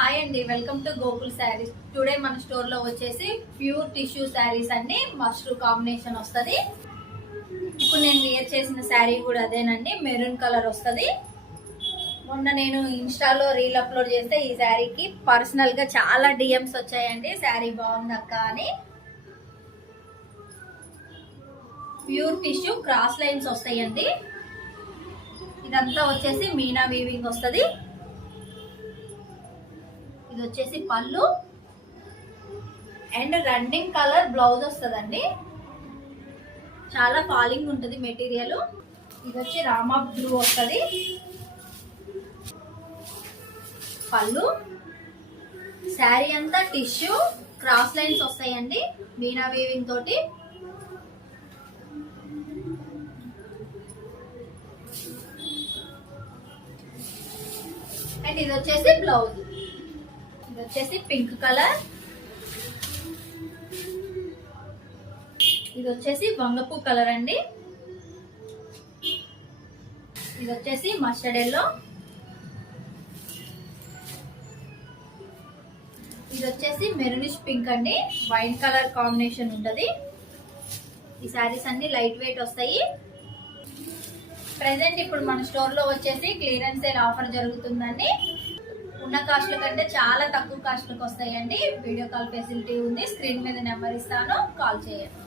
Hi అండి, welcome to Gokul saris. Today మన store లో వచ్చేసి ప్యూర్ టిష్యూ శారీస్ అండి. మష్రూ కాంబినేషన్ వస్తుంది. ఇప్పుడు నేను వేర్ చేసిన శారీ కూడా అదేనండి, మెరూన్ కలర్ వస్తుంది. మొన్న నేను ఇన్స్టాలో రీల్ అప్లోడ్ చేస్తే ఈ శారీకి పర్సనల్ గా చాలా డిఎమ్స్ వచ్చాయండి, శారీ బాగుంది అక్క అని. ప్యూర్ టిష్యూ క్రాస్ లైన్స్ వస్తాయండి. ఇదంతా వచ్చేసి మీనా వీవింగ్ వస్తుంది. ఇది వచ్చేసి పళ్ళు అండ్ రన్నింగ్ కలర్ బ్లౌజ్ వస్తుందండి. చాలా ఫాలింగ్ ఉంటుంది మెటీరియల్. ఇది వచ్చి రామా బ్లూ వస్తుంది. పళ్ళు, శారీ అంతా టిష్యూ క్రాస్ లైన్స్ వస్తాయండి మీనా వీవింగ్ తోటి. అండ్ ఇది వచ్చేసి బ్లౌజ్. ఇది వచ్చేసి పింక్ కలర్. ఇది వచ్చేసి వంగపూ కలర్ అండి. ఇది వచ్చేసి మస్టర్డ్ ఎల్లో. ఇది వచ్చేసి మెరూనిష్ పింక్ అండి, వైట్ కలర్ కాంబినేషన్ ఉంటది. ఈ శారీస్ అన్ని లైట్ వెయిట్ వస్తాయి. ప్రెసెంట్ ఇప్పుడు మన స్టోర్ లో వచ్చేసి క్లియరెన్స్ సేల్ ఆఫర్ జరుగుతుందండి. ఉన్న కాస్ట్ల కంటే చాలా తక్కువ కాస్ట్లకు వస్తాయండి. వీడియో కాల్ ఫెసిలిటీ ఉంది. స్క్రీన్ మీద నెంబర్ ఇస్తాను, కాల్ చేయండి.